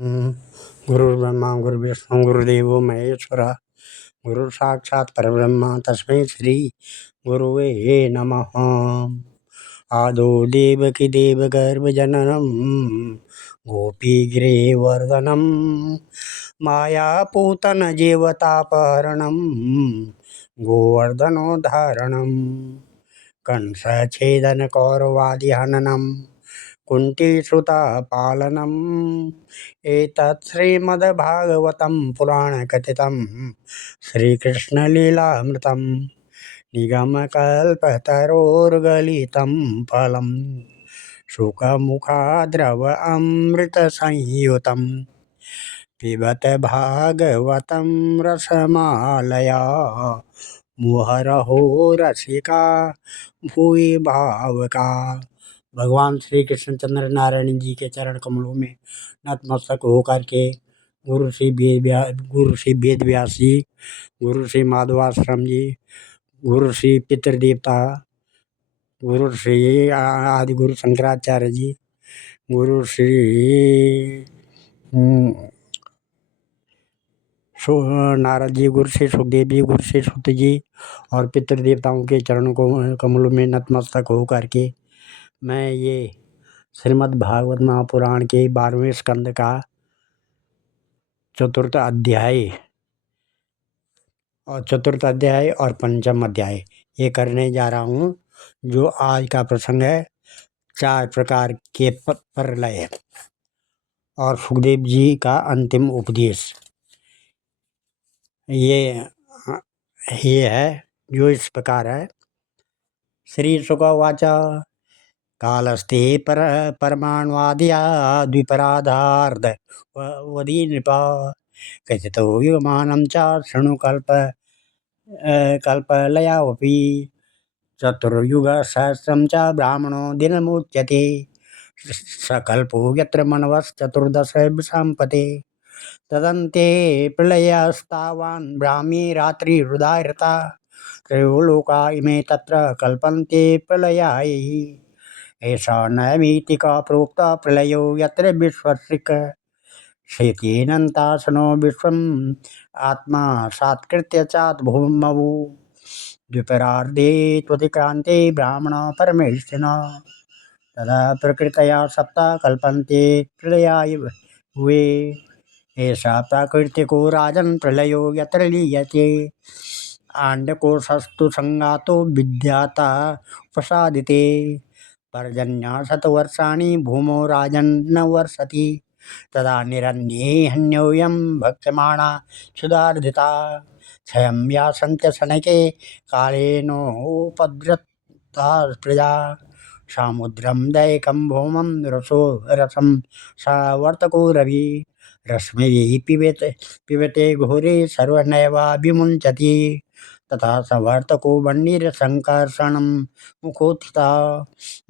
गुरुर्ब्रह्मा गुरुर्विष्णु गुरुदेवो महेश्वरः गुरु साक्षात् परब्रह्म तस्मै श्री गुरुवे नमः। आदौ देवकी देवगर्भजननं गोपीगिरिवर्धनं मायापूतन जीवतापहरणं गोवर्धनोद्धारणं कंसच्छेदन कौरवादिहननं कुन्तीसुता पालनम् एतत् श्रीमद्भागवतं पुराणकथितं श्रीकृष्णलीलामृतं निगमकल्पतरोर्गलितं फलं शुकमुखाद्रव अमृतसंयुतं पिबत भागवतं रसमालया मुहुरहो रसिका भुवि भावका। भगवान श्री कृष्णचंद्र नारायण जी के चरण कमलों में नतमस्तक होकर के गुरु श्री वेद व्यास जी, गुरु श्री माधवाश्रम जी, गुरु श्री पितृदेवता, गुरु श्री आदि गुरु शंकराचार्य जी, गुरु श्री नारद जी, गुरु श्री सुखदेव जी, गुरु श्री सुत जी और पितृदेवताओं के चरणों को कमलों में नतमस्तक होकर के मैं ये श्रीमद् भागवत महापुराण के 12वें स्कंद का चतुर्थ अध्याय और पंचम अध्याय ये करने जा रहा हूँ। जो आज का प्रसंग है 4 प्रकार के प्रलय और सुखदेव जी का अंतिम उपदेश। ये है जो इस प्रकार है। श्री शुकवाच कालस्ते परमाणुवादिया द्विपराधार्ध वदी नृपा कथितो युगमानं च शृणु कल्पलयावपि चतुर्युगसहस्रं च ब्राह्मणो दिनमुच्यते सकल्पो यत्र मनवश्चतुर्दश विसम्पते तदन्ते प्रलयस्तावान् ब्राह्मी रात्रिहृदायता त्रयो लोका इमे तत्र कल्पन्ते प्रलयाय ऐसा नैमितिका प्रोक्ता प्रलयो यत्र विश्वसिक शेतेनन्तासनो विश्वम् आत्मा सात्कृत्य चात् भूमवु द्विपरार्धे त्वतिक्रान्ते ब्राह्मण परमेष्ठिना तदा प्रकृतया सप्ता कल्पन्ते प्रलयाय हुए ऐसा प्राकृतिको राजन् प्रलयो यत्र लीयते आण्डकोशस्तु संगातो विद्याता उपसादिते पर्जन्या शतवर्षाणि भूमौ राजन् न वर्षति तदा निरन्ये हन्योऽयं भक्ष्यमाणा क्षुधार्धिता क्षयं यासन्त्य शनके कालेनोपद्रता प्रजा सामुद्रं दैकं भौमं रसं सावर्तको रवि रश्मिभिः पिबते घोरे सर्वनैवा विमुञ्चति तथा सवर्तको वह्निरसङ्कर्षणं मुखोत्थिता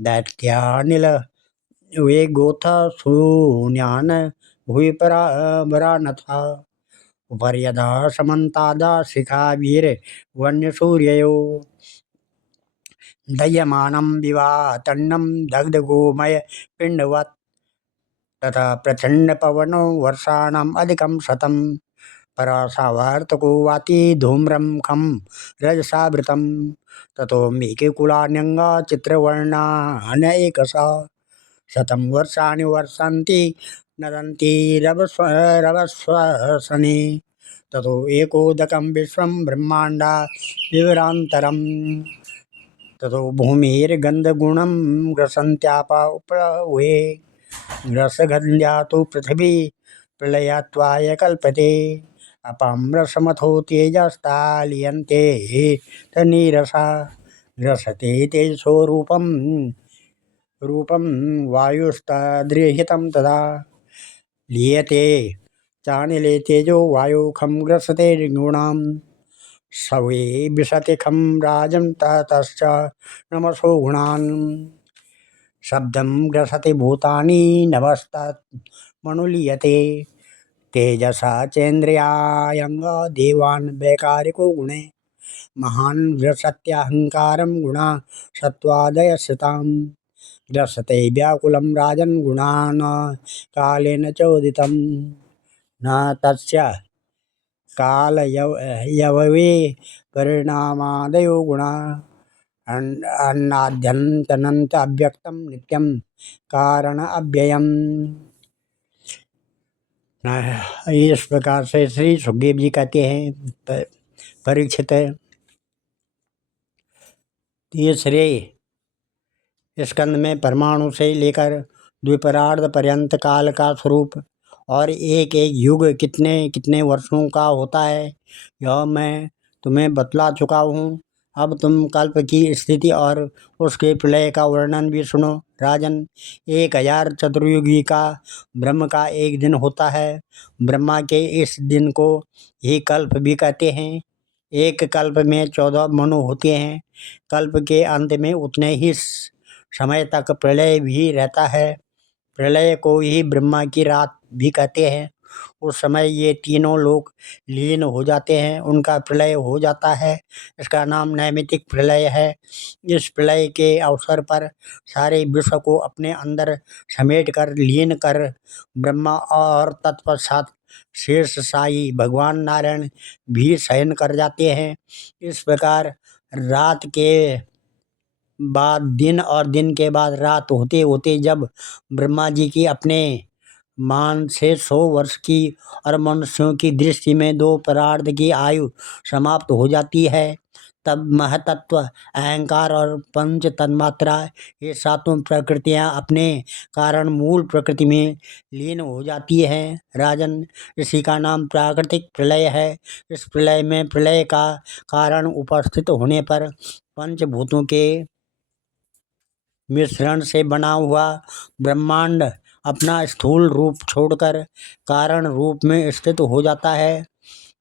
दैत्यानिल वेगोऽथ शून्यान् भुवि परानथा उपर्यदा समन्तादा शिखाभिर्वन्यसूर्ययो दह्यमानं विवातण्डं दग्धगोमय पिण्डवत् तथा प्रचण्डपवनो वर्षाणाम् अधिकं शतं परासावर्तको वाति धूम्रं खं रजसावृतं ततो मेघकुलान्यङ्गा चित्रवर्णानैकशा शतं वर्षाणि वर्षन्ति नदन्ति रवस्वसने ततो एकोदकं विश्वं ब्रह्माण्डा विवरान्तरं ततो भूमिर्गन्धगुणं ग्रसन्त्यापा उपवे रसगन्ध्या तु पृथिवी प्रलयत्वाय कल्पते अपां रसमथो तेजस्तालीयन्ते तनीरसा ग्रसते तेजसो रूपं वायुस्तद्रहितं तदा लीयते चानिले तेजो वायुखं ग्रसते गुणां सवे विशति खं राजं ततश्च नमसो गुणान् शब्दं ग्रसति भूतानि नभस्तमनुलीयते तेजसा चेन्द्रियायंगा देवान् वैकारिको गुणे महान् ग्रसत्यहंकारं गुणा सत्वादयस्यताम् ग्रसते व्याकुलं राजन् गुणान् कालेन चोदितं न तस्य कालयवये परिणामादयो गुणा अन्नाद्यन्तनन्त अव्यक्तं नित्यं कारण अव्ययम्। इस प्रकार से श्री सुखदेव जी कहते हैं परीक्षित, ये श्रेय स्कंद में परमाणु से लेकर द्विपरार्ध पर्यंत काल का स्वरूप और एक एक युग कितने कितने वर्षों का होता है, यह मैं तुम्हें बतला चुका हूँ। अब तुम कल्प की स्थिति और उसके प्रलय का वर्णन भी सुनो। राजन, 1000 चतुर्युगी का ब्रह्म का एक दिन होता है। ब्रह्मा के इस दिन को ही कल्प भी कहते हैं। एक कल्प में 14 मनु होते हैं। कल्प के अंत में उतने ही समय तक प्रलय भी रहता है। प्रलय को ही ब्रह्मा की रात भी कहते हैं। उस समय ये तीनों लोग लीन हो जाते हैं, उनका प्रलय हो जाता है। इसका नाम नैमित्तिक प्रलय है। इस प्रलय के अवसर पर सारे विश्व को अपने अंदर समेट कर लीन कर ब्रह्मा और तत्पश्चात शेष साई भगवान नारायण भी शयन कर जाते हैं। इस प्रकार रात के बाद दिन और दिन के बाद रात होते होते जब ब्रह्मा जी की अपने मान से 100 वर्ष की और मनुष्यों की दृष्टि में 2 परार्ध की आयु समाप्त हो जाती है, तब महतत्व, अहंकार और पंच तन्मात्रा, ये सातों प्रकृतियां अपने कारण मूल प्रकृति में लीन हो जाती हैं। राजन, इसी का नाम प्राकृतिक प्रलय है। इस प्रलय में प्रलय का कारण उपस्थित होने पर पंचभूतों के मिश्रण से बना हुआ ब्रह्मांड अपना स्थूल रूप छोड़कर कारण रूप में स्थित हो जाता है,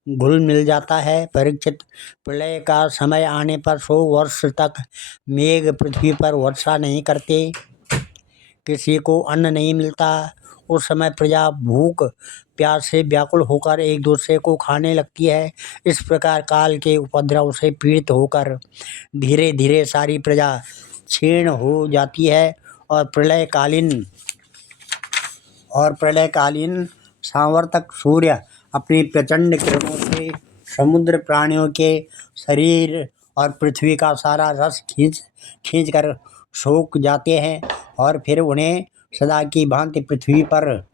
घुल मिल जाता है। परीक्षित, प्रलय का समय आने पर 100 वर्ष तक मेघ पृथ्वी पर वर्षा नहीं करते, किसी को अन्न नहीं मिलता। उस समय प्रजा भूख प्यास से व्याकुल होकर एक दूसरे को खाने लगती है। इस प्रकार काल के उपद्रव से पीड़ित होकर धीरे धीरे सारी प्रजा क्षीण हो जाती है और प्रलयकालीन सांवर्तक सूर्य अपनी प्रचंड किरणों से समुद्र प्राणियों के शरीर और पृथ्वी का सारा रस खींच कर सोख जाते हैं और फिर उन्हें सदा की भांति पृथ्वी पर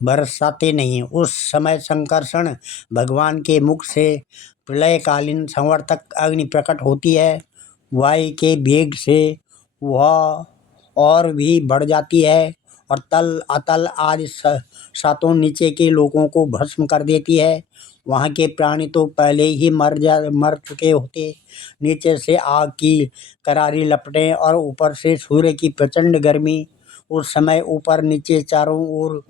बरसाते नहीं। उस समय संकर्षण भगवान के मुख से प्रलयकालीन संवर्तक अग्नि प्रकट होती है। वायु के वेग से वह और भी बढ़ जाती है और तल अतल आदि सातों नीचे के लोगों को भस्म कर देती है। वहाँ के प्राणी तो पहले ही मर चुके होते। नीचे से आग की करारी लपटें और ऊपर से सूर्य की प्रचंड गर्मी। उस समय ऊपर नीचे चारों ओर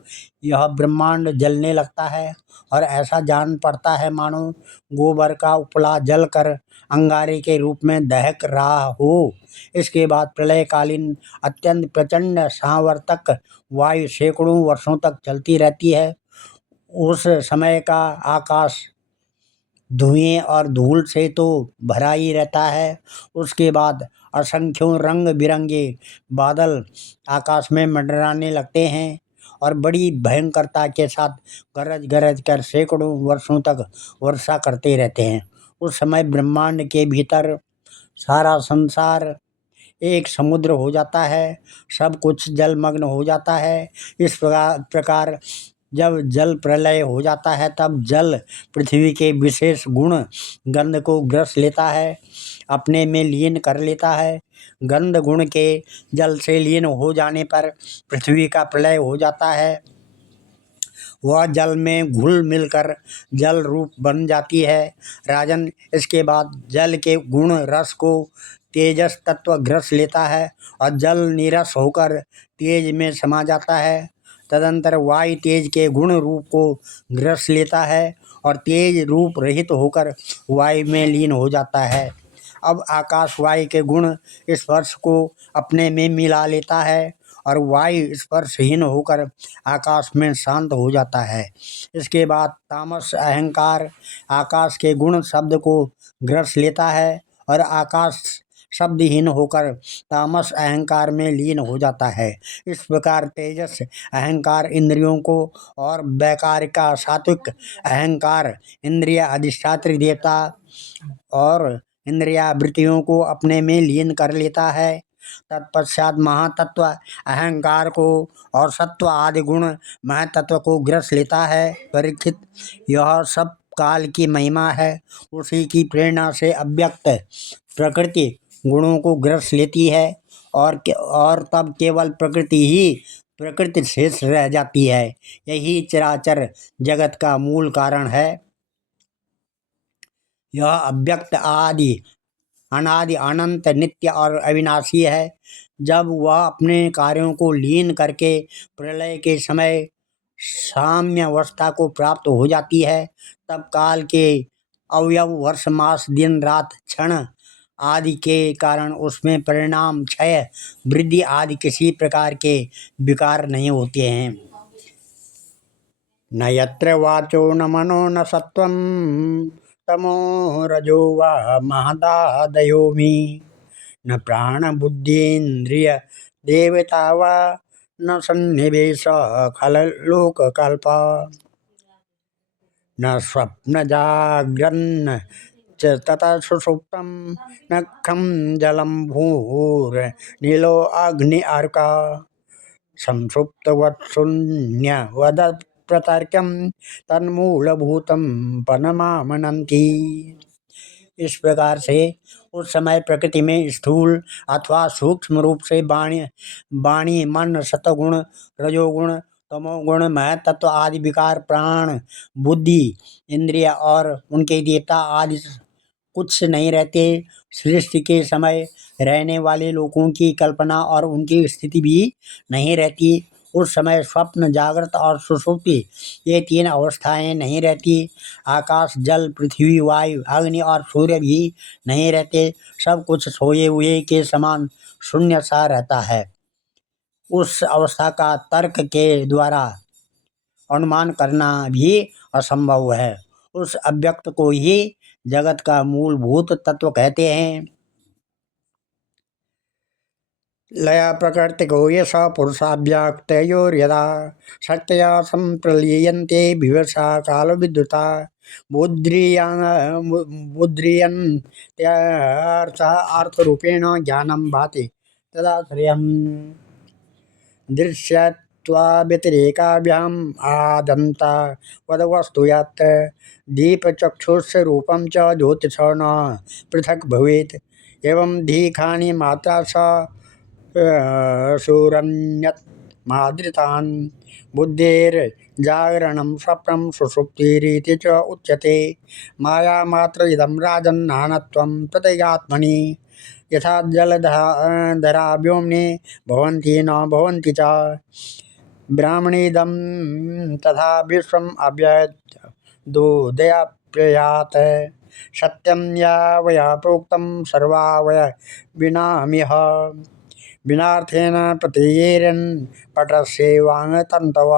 यह ब्रह्मांड जलने लगता है और ऐसा जान पड़ता है मानो गोबर का उपला जल कर अंगारे के रूप में दहक रहा हो। इसके बाद प्रलयकालीन अत्यंत प्रचंड सांवर्तक वायु सैकड़ों वर्षों तक चलती रहती है। उस समय का आकाश धुएं और धूल से तो भरा ही रहता है। उसके बाद असंख्यों रंग बिरंगे बादल आकाश में मंडराने लगते हैं और बड़ी भयंकरता के साथ गरज गरज कर सैकड़ों वर्षों तक वर्षा करते रहते हैं। उस समय ब्रह्मांड के भीतर सारा संसार एक समुद्र हो जाता है, सब कुछ जलमग्न हो जाता है। इस प्रकार जब जल प्रलय हो जाता है तब जल पृथ्वी के विशेष गुण गंध को ग्रस लेता है, अपने में लीन कर लेता है। गंध गुण के जल से लीन हो जाने पर पृथ्वी का प्रलय हो जाता है। वह जल में घुल मिलकर जल रूप बन जाती है। राजन, इसके बाद जल के गुण रस को तेजस तत्व ग्रस लेता है और जल नीरस होकर तेज में समा जाता है। तदंतर वायु तेज के गुण रूप को ग्रस लेता है और तेज रूप रहित होकर वायु में लीन हो जाता है। अब आकाश वायु के गुण स्पर्श को अपने में मिला लेता है और वायु स्पर्शहीन होकर आकाश में शांत हो जाता है। इसके बाद तामस अहंकार आकाश के गुण शब्द को ग्रस लेता है और आकाश शब्दहीन होकर तामस अहंकार में लीन हो जाता है। इस प्रकार तेजस अहंकार इंद्रियों को और वैकारिका सात्विक अहंकार इंद्रिय अधिष्ठात्री देवता और इंद्रियावृत्तियों को अपने में लीन कर लेता है। तत्पश्चात महातत्व अहंकार को और सत्व आदि गुण महतत्व को ग्रस लेता है। परीक्षित, यह सब काल की महिमा है। उसी की प्रेरणा से अव्यक्त प्रकृति गुणों को ग्रस लेती है और तब केवल प्रकृति ही प्रकृति शेष रह जाती है। यही चराचर जगत का मूल कारण है। यह अव्यक्त आदि अनादि अनंत नित्य और अविनाशी है। जब वह अपने कार्यों को लीन करके प्रलय के समय साम्य अवस्था को प्राप्त हो जाती है, तब काल के अवयव वर्ष मास दिन रात क्षण आदि के कारण उसमें परिणाम क्षय वृद्धि आदि किसी प्रकार के विकार नहीं होते हैं। न यत्र वाचो न मनो न सत्वं तमो रजो वा महदादयोमि न प्राण बुद्धीन्द्रिय देवता वा न सन्निवेश खल लोक कल्प न स्वप्न जाग्रन्न च तथा सुषुप्तं न खं जलं भूर नीलो अग्नि अर्का संसुप्तवत् शून्यवद प्रतर्क्यं तन्मूलभूतं पनमामनन्ति। इस प्रकार से उस समय प्रकृति में स्थूल अथवा सूक्ष्म रूप से वाणी मन सतगुण रजोगुण तमोगुण महतत्व आदि विकार प्राण बुद्धि इंद्रिय और उनके देवता आदि कुछ नहीं रहते। सृष्टि के समय रहने वाले लोगों की कल्पना और उनकी स्थिति भी नहीं रहती। उस समय स्वप्न जागृत और सुषुप्ति ये तीन अवस्थाएं नहीं रहती। आकाश जल पृथ्वी वायु अग्नि और सूर्य भी नहीं रहते। सब कुछ सोए हुए के समान शून्य सा रहता है। उस अवस्था का तर्क के द्वारा अनुमान करना भी असंभव है। उस अव्यक्त को ही जगत का मूलभूत तत्व कहते हैं। लय प्रकृतिको यश पुरुषाव्यक्तयोर्यदा शक्तया संप्रलीयन्ते विवशा कालविद्युता बुद्ध्रियन्त्यर्थरूपेण ज्ञानं भाति तदा श्रेयम् दृश्यत्वाव्यतिरेकाभ्याम् आदन्ता वदवस्तु यत् दीपचक्षुष रूपं च ज्योतिष न पृथक् भवेत्। एवं दीखानि मात्रा सूरन्यत् मादृतान् बुद्धेर्जागरणं स्वप्नं सुषुप्तिरिति च उच्यते। मायामात्र इदं राजन् नानत्वं प्रत्यगात्मनि यथा जलधरा व्योम्नि भवन्ति न भवन्ति च ब्राह्मणेदं तथा विश्वम् अव्ययदोदयाप्ययात् सत्यं यावया प्रोक्तं सर्वावय विनामिह विनार्थेन प्रतीयेरन् पटस्येवाङ्गतन्तव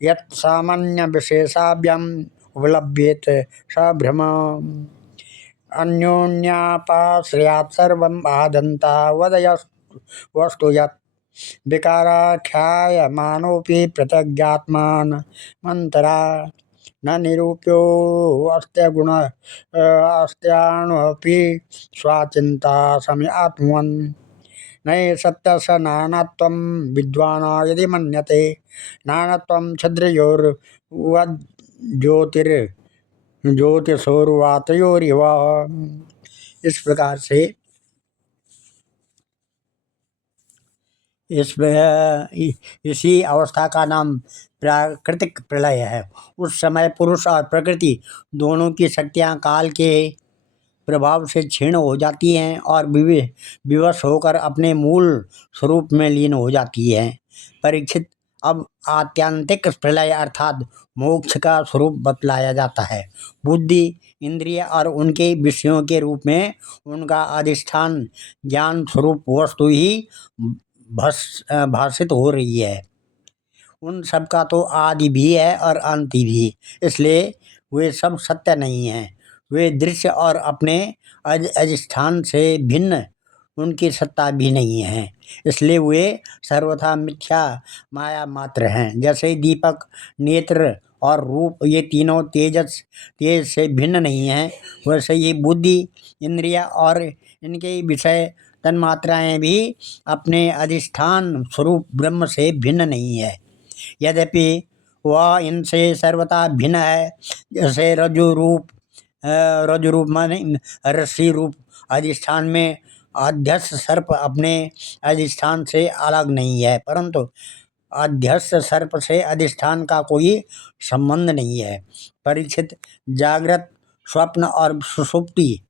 यत् सामान्यविशेषाभ्याम् उपलभ्येत स भ्रम अन्योन्यापाश्रयात् सर्वम् आदन्ता वस्तु यत् विकाराख्यायमानोऽपि पृथग्यात्मानमन्तरा न निरूप्योऽस्त्यगुणस्त्याणोऽपि स्वाचिन्ता समय आत्मवन् नये सत्यस्य नानात्वं विद्वान् यदि मन्यते नानात्वं छद्रयोर्ज्योतिषोर्वातयोरिव। इस प्रकार से इसी अवस्था का नाम प्राकृतिक प्रलय है। उस समय पुरुष और प्रकृति दोनों की शक्तियाँ काल के प्रभाव से क्षीण हो जाती हैं और विवश होकर अपने मूल स्वरूप में लीन हो जाती हैं। परीक्षित, अब आत्यंतिक प्रलय अर्थात मोक्ष का स्वरूप बतलाया जाता है। बुद्धि इंद्रिय और उनके विषयों के रूप में उनका अधिष्ठान ज्ञान स्वरूप वस्तु ही भाषित हो रही है। उन सब का तो आदि भी है और अंत भी, इसलिए वे सब सत्य नहीं हैं। वे दृश्य और अपने अधिष्ठान से भिन्न उनकी सत्ता भी नहीं है, इसलिए वे सर्वथा मिथ्या माया मात्र हैं। जैसे दीपक, नेत्र और रूप ये तीनों तेज से भिन्न नहीं हैं, वैसे ही बुद्धि, इंद्रिया और इनके विषय तन्मात्राएं भी अपने अधिष्ठान स्वरूप ब्रह्म से भिन्न नहीं है। यद्यपि वह इनसे सर्वथा भिन्न है। जैसे रज्जु रूप माने रस्सी रूप अधिष्ठान में अध्यस्त सर्प अपने अधिष्ठान से अलग नहीं है, परंतु अध्यस्त सर्प से अधिष्ठान का कोई संबंध नहीं है। परीक्षित, जागृत, स्वप्न और सुषुप्ति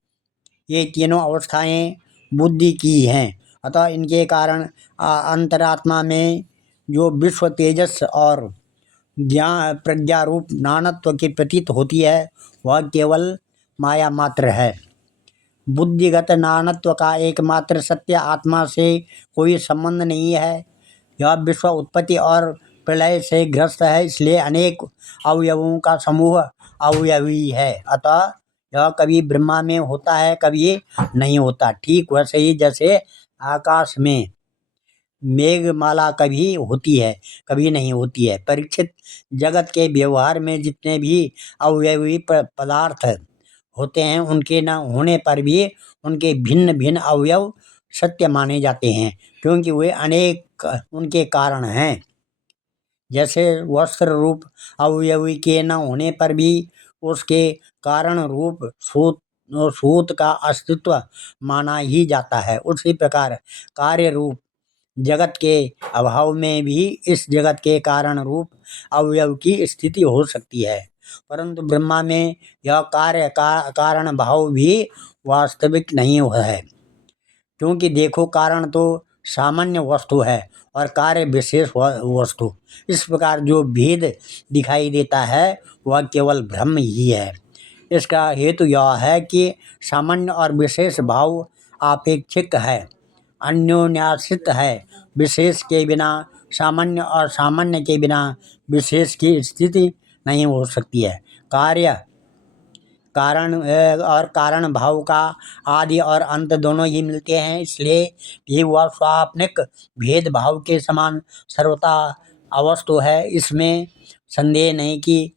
ये तीनों अवस्थाएं बुद्धि की हैं, अतः इनके कारण अंतरात्मा में जो विश्व तेजस और ज्ञान प्रज्ञा रूप नानत्व की प्रतीत होती है वह केवल माया मात्र है। बुद्धिगत नानत्व का एकमात्र सत्य आत्मा से कोई संबंध नहीं है। यह विश्व उत्पत्ति और प्रलय से ग्रस्त है, इसलिए अनेक अवयवों का समूह अवयवी है। अतः यह कभी ब्रह्मा में होता है, कभी नहीं होता। ठीक वैसे ही जैसे आकाश में मेघमाला कभी होती है, कभी नहीं होती है। परीक्षित, जगत के व्यवहार में जितने भी अवयवी पदार्थ होते हैं उनके न होने पर भी उनके भिन्न भिन्न अवयव सत्य माने जाते हैं, क्योंकि वे अनेक उनके कारण हैं। जैसे वस्त्र रूप अवयवी के न होने पर भी उसके कारण रूप सूत का अस्तित्व माना ही जाता है, उसी प्रकार कार्य रूप जगत के अभाव में भी इस जगत के कारण रूप अवयव की स्थिति हो सकती है, परंतु ब्रह्मा में यह कार्य कारण भाव भी वास्तविक नहीं है। क्योंकि देखो, कारण तो सामान्य वस्तु है और कार्य विशेष वस्तु। इस प्रकार जो भेद दिखाई देता है वह केवल भ्रम ही है। इसका हेतु यह है कि सामान्य और विशेष भाव आपेक्षिक है, अन्योन्याश्रित है। विशेष के बिना सामान्य और सामान्य के बिना विशेष की स्थिति नहीं हो सकती है। कारण और कारण भाव का आदि और अंत दोनों ही मिलते हैं, इसलिए भी वह स्वाप्निक भेद भाव के समान सर्वथा अवस्तु है। इसमें संदेह नहीं कि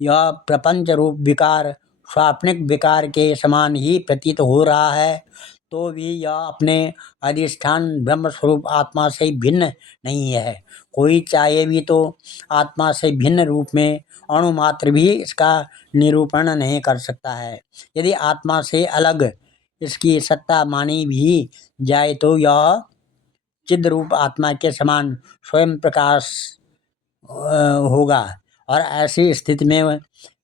यह प्रपंच रूप विकार स्वाप्निक विकार के समान ही प्रतीत हो रहा है, तो भी यह अपने अधिष्ठान ब्रह्म स्वरूप आत्मा से भिन्न नहीं है। कोई चाहे भी तो आत्मा से भिन्न रूप में अणु मात्र भी इसका निरूपण नहीं कर सकता है। यदि आत्मा से अलग इसकी सत्ता मानी भी जाए तो यह चिद रूप आत्मा के समान स्वयं प्रकाश होगा, और ऐसी स्थिति में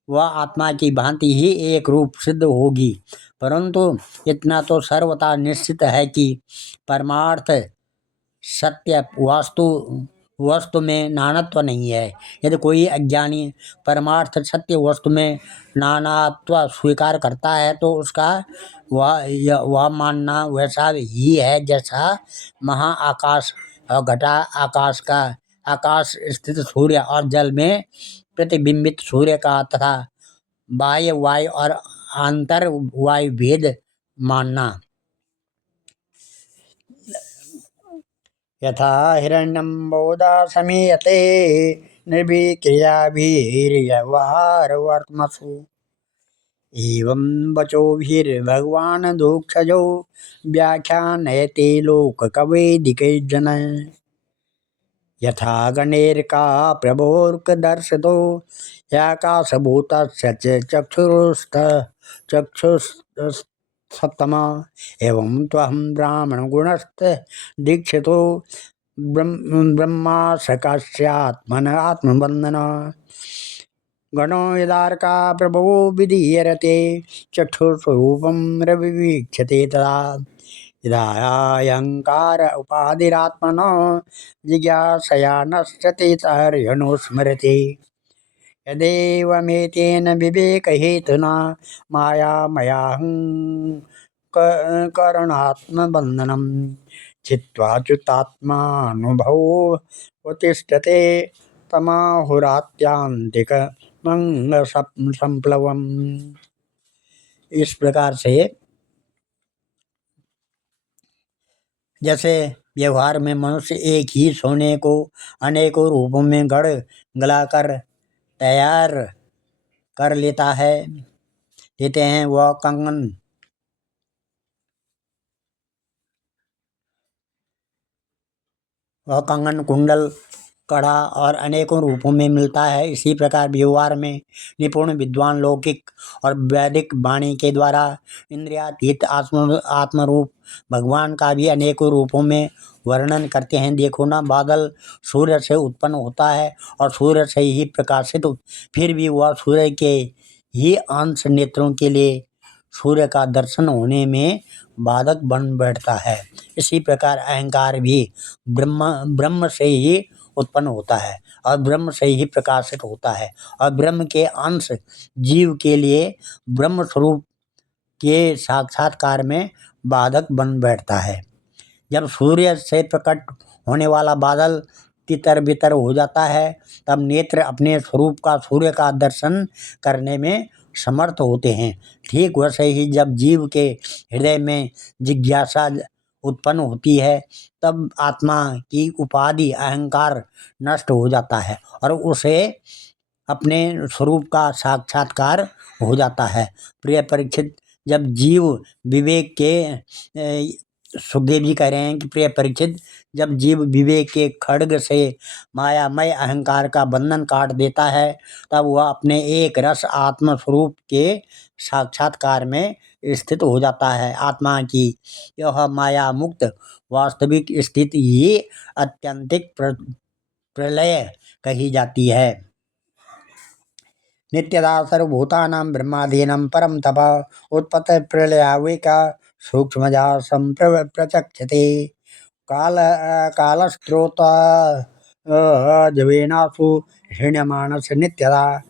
वह आत्मा की भांति ही एक रूप सिद्ध होगी। परंतु इतना तो सर्वथा निश्चित है कि परमार्थ सत्य वस्तु में नानात्व नहीं है। यदि कोई अज्ञानी परमार्थ सत्य वस्तु में नानात्व स्वीकार करता है तो उसका वह मानना वैसा ही है जैसा महाआकाश और घटा आकाश स्थित सूर्य और जल में प्रतिबिंबित सूर्य का तथा बाह्य वायु और आंतर वायु भेद मानना। यथा हिरण्यं बहुधा समीयते निर्विक्रियाभिर्व्यवहारवर्त्मसु एवं वचोभिर्भगवान् दोक्षजो व्याख्यानयते लोककवैदिकैर्जनः। यथा गणेर्का प्रभोर्कदर्शितो याकाशभूतस्य चक्षुस्तमा एवं त्वहं ब्राह्मणगुणस्थ दीक्षितो ब्रह्माशकस्यात्मन आत्मबंधन। गणो यदार्का प्रभो विधीयते चक्षुस्वरूपं रविवीक्षते तदा यदाहंकार उपाधिरात्मनो जिज्ञासया नश्यति तर्ह्यनुस्मरति। यदेवमेतेन विवेकहेतुना मायामयाहंकरणात्मबन्धनं चित्वाच्युतात्मानुभवोऽवतिष्ठते तमाहुरात्यान्तिकमङ्गसंप्लवम्। इस प्रकार से जैसे व्यवहार में मनुष्य एक ही सोने को अनेकों रूपों में गढ़ गलाकर तैयार कर लेते हैं, वह कंगन कुंडल कड़ा और अनेकों रूपों में मिलता है। इसी प्रकार व्यवहार में निपुण विद्वान लौकिक और वैदिक वाणी के द्वारा इंद्रियातीत आत्मरूप भगवान का भी अनेकों रूपों में वर्णन करते हैं। देखो ना, बादल सूर्य से उत्पन्न होता है और सूर्य से ही प्रकाशित फिर भी वह सूर्य के ही अंश नेत्रों के लिए सूर्य का दर्शन होने में बाधक बन बैठता है। इसी प्रकार अहंकार भी ब्रह्म से ही उत्पन्न होता है और ब्रह्म से ही प्रकाशित होता है और ब्रह्म के अंश जीव के लिए ब्रह्म स्वरूप के साक्षात्कार में बाधक बन बैठता है। जब सूर्य से प्रकट होने वाला बादल तितर बितर हो जाता है, तब नेत्र अपने स्वरूप का सूर्य का दर्शन करने में समर्थ होते हैं। ठीक वैसे ही जब जीव के हृदय में जिज्ञासा उत्पन्न होती है, तब आत्मा की उपाधि अहंकार नष्ट हो जाता है और उसे अपने स्वरूप का साक्षात्कार हो जाता है। प्रिय परीक्षित, जब जीव विवेक के सुखदेव जी कह रहे हैं कि प्रिय परीक्षित, जब जीव विवेक के खड्ग से मायामय अहंकार का बंधन काट देता है, तब वह अपने एक रस आत्म स्वरूप के साक्षात्कार में स्थित हो जाता है। आत्मा की यह माया मुक्त वास्तविक स्थिति ही अत्यंतिक प्रलय कही जाती है। नित्यदा सर्वभूतानां ब्रह्माधीनं परं तप उत्पत्ति प्रलयावेक सूक्ष्मजा प्रचक्षते कालस्त्रोत जवेनासु हृण्यमाणस्य नित्यदा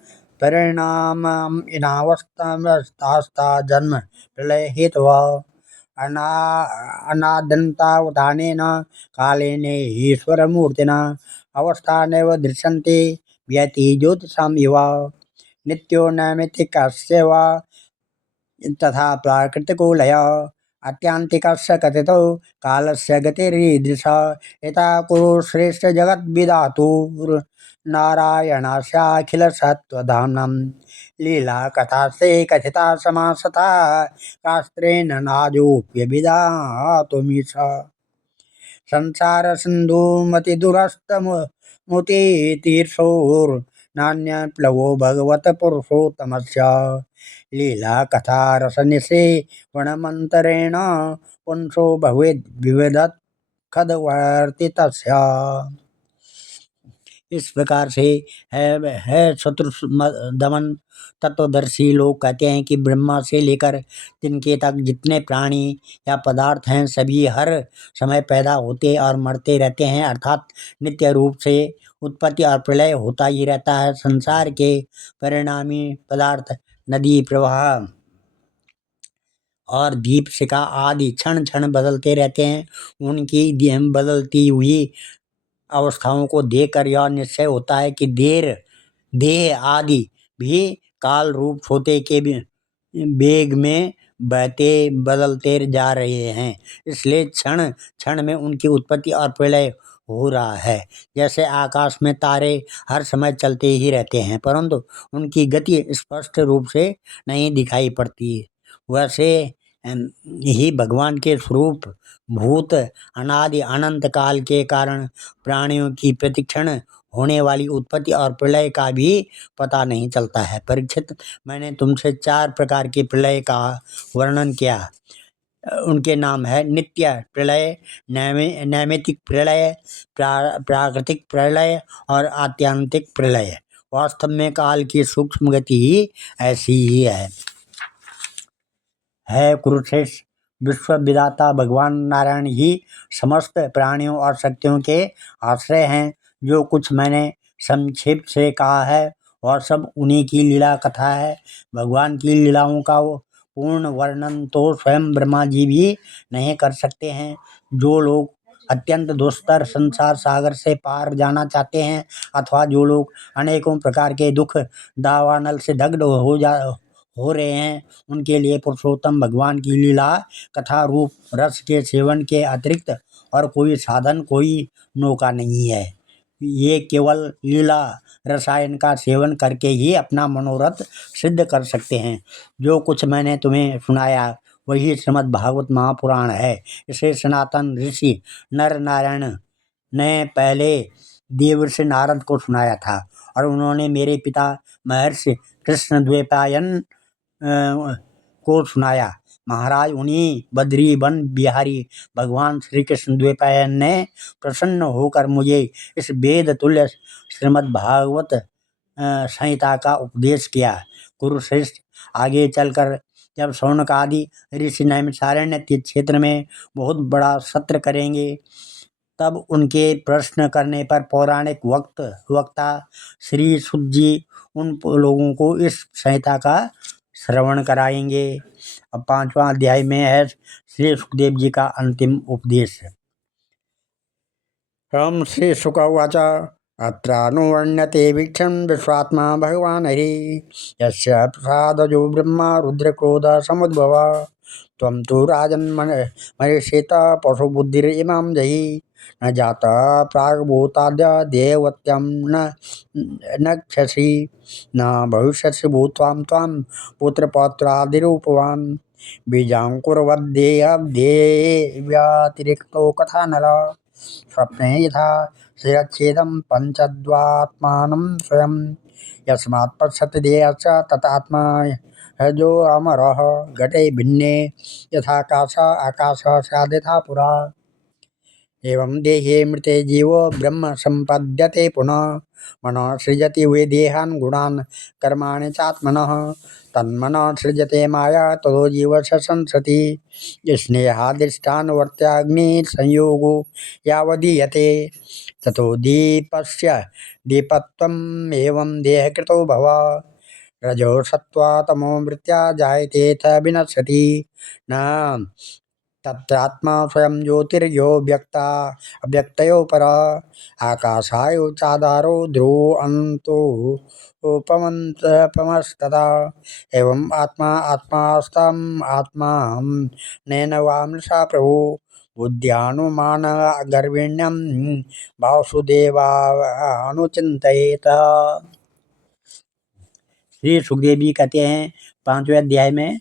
परिणाम इनावस्थास्ता जन्म प्रलय हेतव अनादन्तावधानेन कालेन ईश्वरमूर्तिना अवस्थानेव दृश्यन्ते व्यति ज्योतिषाम् इव नित्यो नैमित्तिकस्य वा तथा प्राकृतिको लयः आत्यन्तिकस्य कथितो कालस्य गतिरीदृशा यथा कुरु श्रेष्ठ जगद्विधातुर्नारायणस्याखिलसत्त्वधाम्नं लीला कथास्ते कथिता समासता शास्त्रेण नाजोऽप्यभिधातुमीश संसार सिन्धुमतिदुरस्तमुतीतीर्षोर्नान्यप्लवो भगवत पुरुषोत्तमस्य लीला कथा रसनिसेवनमन्तरेण पुंसो भवेद् विविधत् खद्वर्तितस्य। इस प्रकार से है शत्रु दमन तत्वदर्शी लोग कहते हैं कि ब्रह्मा से लेकर तिनके तक जितने प्राणी या पदार्थ हैं, सभी हर समय पैदा होते और मरते रहते हैं, अर्थात नित्य रूप से उत्पत्ति और प्रलय होता ही रहता है। संसार के परिणामी पदार्थ नदी प्रवाह और दीप शिखा आदि क्षण क्षण बदलते रहते हैं। उनकी बदलती हुई अवस्थाओं को देखकर यह निश्चय होता है कि देह आदि भी काल रूप सोते के वेग में बहते बदलते जा रहे हैं। इसलिए क्षण क्षण में उनकी उत्पत्ति और प्रलय हो रहा है। जैसे आकाश में तारे हर समय चलते ही रहते हैं, परंतु उनकी गति स्पष्ट रूप से नहीं दिखाई पड़ती, वैसे ही भगवान के स्वरूप भूत अनादि अनंत काल के कारण प्राणियों की प्रतिक्षण होने वाली उत्पत्ति और प्रलय का भी पता नहीं चलता है। परीक्षित, मैंने तुमसे 4 प्रकार के प्रलय का वर्णन किया। उनके नाम है नित्य प्रलय, नैमित्तिक प्रलय, प्राकृतिक प्रलय और आत्यंतिक प्रलय। वास्तव में काल की सूक्ष्म गति ही ऐसी ही है। कुरुश्रेष्ठ, विश्व विधाता भगवान नारायण ही समस्त प्राणियों और शक्तियों के आश्रय हैं। जो कुछ मैंने संक्षेप से कहा है वह सब उन्हीं की लीला कथा है। भगवान की लीलाओं का पूर्ण वर्णन तो स्वयं ब्रह्मा जी भी नहीं कर सकते हैं। जो लोग अत्यंत दुस्तर संसार सागर से पार जाना चाहते हैं, अथवा जो लोग अनेकों प्रकार के दुख दावानल से दग्ध हो रहे हैं उनके लिए पुरुषोत्तम भगवान की लीला कथा रूप रस के सेवन के अतिरिक्त और कोई साधन, कोई नौका नहीं है। ये केवल लीला रसायन का सेवन करके ही अपना मनोरथ सिद्ध कर सकते हैं। जो कुछ मैंने तुम्हें सुनाया वही श्रीमद् भागवत महापुराण है। इसे सनातन ऋषि नर नारायण ने पहले देवर्षि नारद को सुनाया था और उन्होंने मेरे पिता महर्षि कृष्णद्वैपायन को सुनाया। महाराज, उन्हीं बद्री वन बिहारी भगवान श्री कृष्ण द्वैपायन ने प्रसन्न होकर मुझे इस वेद तुल्य श्रीमद् भागवत संहिता का उपदेश किया। कुरुश्रेष्ठ, आगे चलकर जब शौनक आदि ऋषि नैमिषारण्य तीर्थ क्षेत्र में बहुत बड़ा सत्र करेंगे तब उनके प्रश्न करने पर पौराणिक वक्ता श्री सुत जी उन लोगों को इस संहिता का श्रवण कराएंगे। अब 5वां अध्याय में है श्री सुखदेव जी का अंतिम उपदेश। हम श्री शुक उवाच अत्रानुवर्ण्यते वीक्षण विश्वात्मा भगवान् हरि यस्य प्रसादजो ब्रह्मा रुद्रक्रोध समुद्भव त्वं तु राजन् मरीषेत पशुबुद्धिरिमां जहि न जाता प्राग्भूताद्य देवत्यं न क्षसि न भविष्यसि भूत्वां त्वां पुत्रपौत्रादिरूपवान् बीजाङ्कुरवद्देव्यातिरिक्तो कथा नल स्वप्ने यथा शिरच्छेदं पञ्चद्वात्मानं स्वयं यस्मात् पश्यति देहश्च तथात्मा जो अमरः घटे भिन्ने यथाकाश आकाशः स्याद्यथा पुरा एवं देहे मृते जीवो ब्रह्म संपद्यते पुनः मनः सृजति वे देहान् गुणान् कर्माणि चात्मनः तन्मनः सृजते माया ततो जीवस्य संसति स्नेहादिष्टानुवर्त्याग्निसंयोगो यावदीयते ततो दीपस्य दीपत्वम् एवं देहकृतो भव रजो सत्त्वा तमो मृत्या जायतेऽथ विनश्यति न तत्रात्मा स्वयं ज्योतिर्यो व्यक्ता अव्यक्तयो पर आकाशायो चाधारो ध्रुवो अनंतो पमस्तदा एवं आत्मा आत्मास्तम आत्मा नैनवामृषा प्रभु बुद्ध्यानुमान गर्भिण्यम वासुदेवानुचिंतयेत। श्री सुखदेव जी कहते हैं 5वें अध्याय में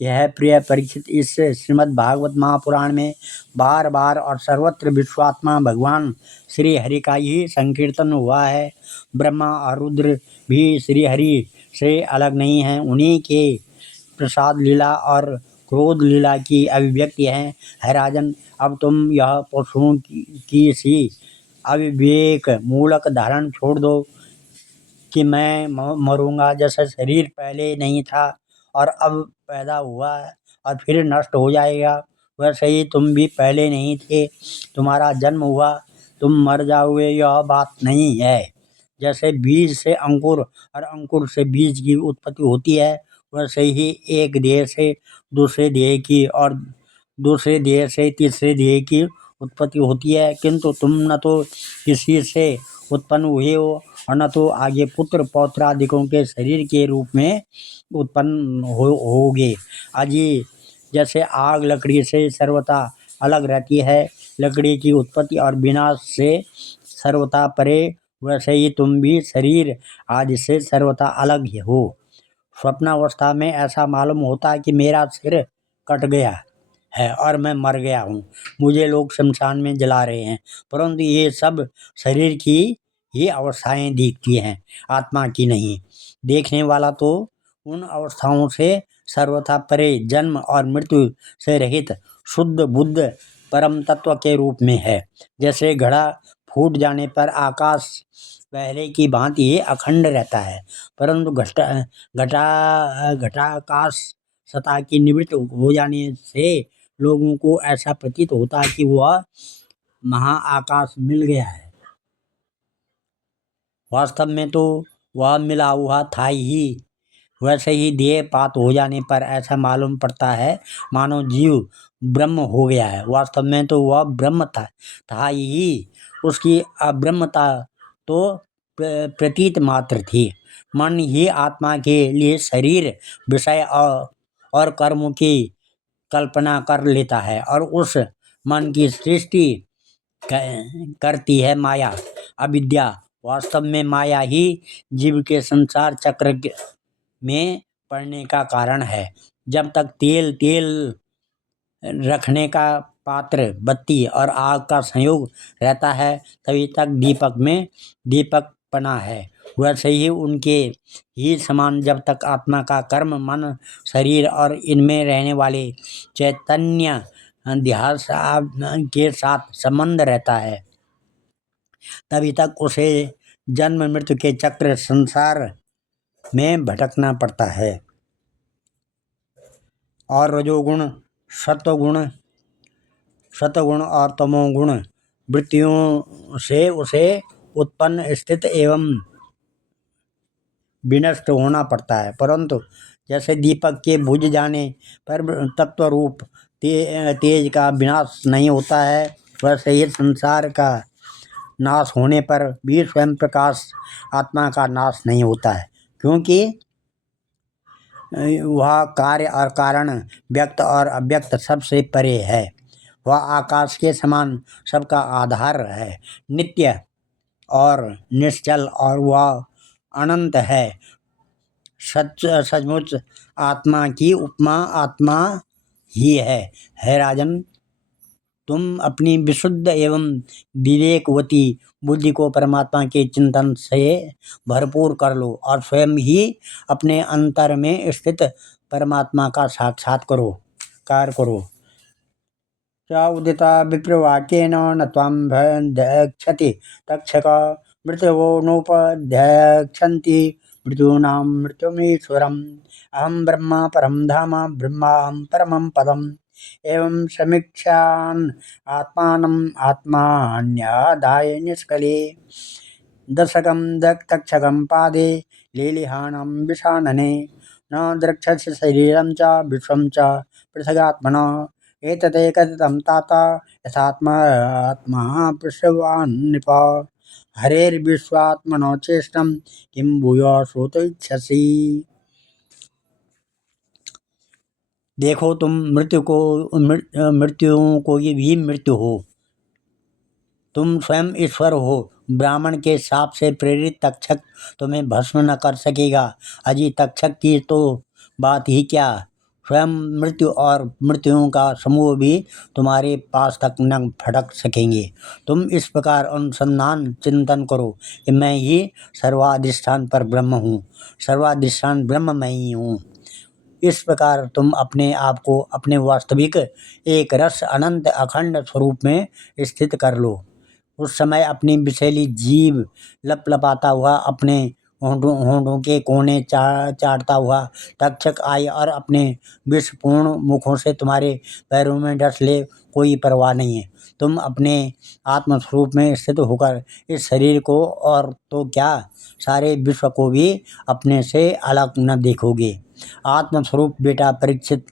कि है प्रिय परीक्षित, इस श्रीमद् भागवत महापुराण में बार बार और सर्वत्र विश्वात्मा भगवान श्री हरि का ही संकीर्तन हुआ है। ब्रह्मा और रुद्र भी श्री हरि से अलग नहीं हैं। उन्हीं के प्रसाद लीला और क्रोध लीला की अभिव्यक्ति हैं। है राजन, अब तुम यह पशुओं की सी अविवेक मूलक धारण छोड़ दो कि मैं मरूंगा। जैसा शरीर पहले नहीं था और अब पैदा हुआ है और फिर नष्ट हो जाएगा, वैसे ही तुम भी पहले नहीं थे, तुम्हारा जन्म हुआ, तुम मर जाओगे, यह बात नहीं है। जैसे बीज से अंकुर और अंकुर से बीज की उत्पत्ति होती है, वैसे ही एक देह से दूसरे देह की और दूसरे देह से तीसरे देह की उत्पत्ति होती है, किंतु तुम न तो किसी से उत्पन्न हुए हो और न तो आगे पुत्र पौत्रादिकों के शरीर के रूप में उत्पन्न होगे। अजी जैसे आग लकड़ी से सर्वथा अलग रहती है, लकड़ी की उत्पत्ति और विनाश से सर्वथा परे, वैसे ही तुम भी शरीर आदि से सर्वथा अलग ही हो। स्वप्नावस्था में ऐसा मालूम होता कि मेरा सिर कट गया है और मैं मर गया हूँ, मुझे लोग शमशान में जला रहे हैं, परंतु ये सब शरीर की ही अवस्थाएं दिखती हैं, आत्मा की नहीं। देखने वाला तो उन अवस्थाओं से सर्वथा परे, जन्म और मृत्यु से रहित शुद्ध बुद्ध परम तत्व के रूप में है। जैसे घड़ा फूट जाने पर आकाश पहले की भांति ही अखंड रहता है, परंतु घटाकाश सतह की निवृत्त हो जाने से लोगों को ऐसा प्रतीत होता है कि वह महाआकाश मिल गया है। वास्तव में तो वह मिला हुआ था ही। वैसे ही देह पात हो जाने पर ऐसा मालूम पड़ता है मानो जीव ब्रह्म हो गया है। वास्तव में तो वह ब्रह्म था ही। उसकी अब्रह्मता तो प्रतीत मात्र थी। मन ही आत्मा के लिए शरीर, विषय और कर्मों की कल्पना कर लेता है और उस मन की सृष्टि करती है माया। अविद्या वास्तव में माया ही जीव के संसार चक्र में पड़ने का कारण है। जब तक तेल रखने का पात्र, बत्ती और आग का संयोग रहता है, तभी तक दीपक में दीपकपना है। वैसे ही उनके ही समान जब तक आत्मा का कर्म, मन, शरीर और इनमें रहने वाले चैतन्य ध्यास के साथ संबंध रहता है, तभी तक उसे जन्म मृत्यु के चक्र संसार में भटकना पड़ता है। और रजोगुण, सत्वगुण और तमोगुण वृत्तियों से उसे उत्पन्न, स्थित एवं विनष्ट होना पड़ता है। परंतु जैसे दीपक के बुझ जाने पर तत्वरूप तेज का विनाश नहीं होता है, वैसे ही संसार का नाश होने पर भी स्वयं प्रकाश आत्मा का नाश नहीं होता है, क्योंकि वह कार्य और कारण, व्यक्त और अव्यक्त सबसे परे है। वह आकाश के समान सबका आधार है, नित्य और निश्चल, और वह अनंत है। सचमुच आत्मा की उपमा आत्मा ही है राजन। तुम अपनी विशुद्ध एवं विवेकवती बुद्धि को परमात्मा के चिंतन से भरपूर कर लो और स्वयं ही अपने अंतर में स्थित परमात्मा का साक्षात्कार करो। च उदिता विप्रवाक्येन न त्वां भक्षति तक्षक मृत्युवो नोपध्यक्षन्ति मृत्यूनां मृत्युमीश्वरम्। अहं ब्रह्म परं धाम ब्रह्माहं परमं पदम्। एवं समीक्षान् आत्मानम् आत्मान्यादाय निष्कले। दशकं तक्षकं पादे लेलिहानं विषानने। न द्रक्ष्यसि शरीरं च विश्वं च पृथगात्मना। एतते कथितं तात यथात्मा पृष्ठवान् नृप। हरेर्विश्वात्मनो चेष्टं किं भूय श्रोतुमिच्छसि। देखो, तुम मृत्युओं को भी मृत्यु हो। तुम स्वयं ईश्वर हो। ब्राह्मण के शाप से प्रेरित तक्षक तुम्हें भस्म न कर सकेगा। अजी तक्षक की तो बात ही क्या, स्वयं मृत्यु और मृत्युओं का समूह भी तुम्हारे पास तक न फटक सकेंगे। तुम इस प्रकार अनुसंधान चिंतन करो कि मैं ही सर्वाधिष्ठान पर ब्रह्म हूँ, सर्वाधिष्ठान ब्रह्म मैं ही हूँ। इस प्रकार तुम अपने आप को अपने वास्तविक एक रस अनंत अखंड स्वरूप में स्थित कर लो। उस समय अपनी विषैली जीभ लपलपाता हुआ, अपने होंठों के कोने चाटता हुआ तक्षक आए और अपने विषपूर्ण मुखों से तुम्हारे पैरों में डस ले, कोई परवाह नहीं है। तुम अपने आत्मस्वरूप में स्थित होकर इस शरीर को और तो क्या, सारे विश्व को भी अपने से अलग न देखोगे। आत्मस्वरूप बेटा परीक्षित,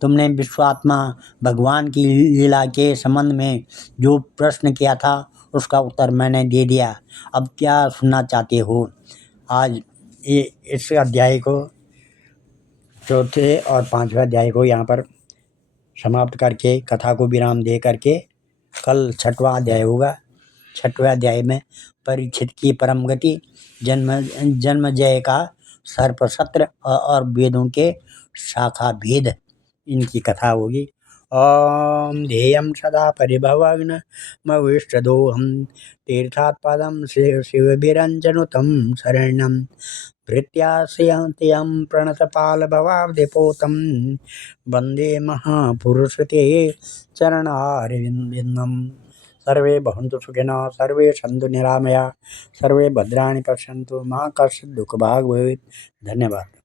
तुमने विश्वात्मा भगवान की लीला के संबंध में जो प्रश्न किया था, उसका उत्तर मैंने दे दिया। अब क्या सुनना चाहते हो? आज इस अध्याय को, चौथे और पांचवें अध्याय को यहाँ पर समाप्त करके, कथा को विराम दे करके, कल छठवां अध्याय होगा। छठवें अध्याय में परीक्षित की परम गति, जन्म जय का सर्पसत्र और वेदों के शाखा भेद, इनकी कथा होगी। ओम ध्येयं सदा परिभवग्नमविष्टदोहं तीर्थात्पदं शिवभिरञ्जनुतं शरणं भृत्याश्रयन्त्यं प्रणतपालभवाब्धिपोतं वन्दे महापुरुषते चरणारविन्दं। सर्वे भवन्तु सुखिनः, सर्वे सन्तु निरामया, सर्वे भद्राणि पश्यन्तु, मा कश्चित् दुःखभाग् भवेत्। धन्यवाद।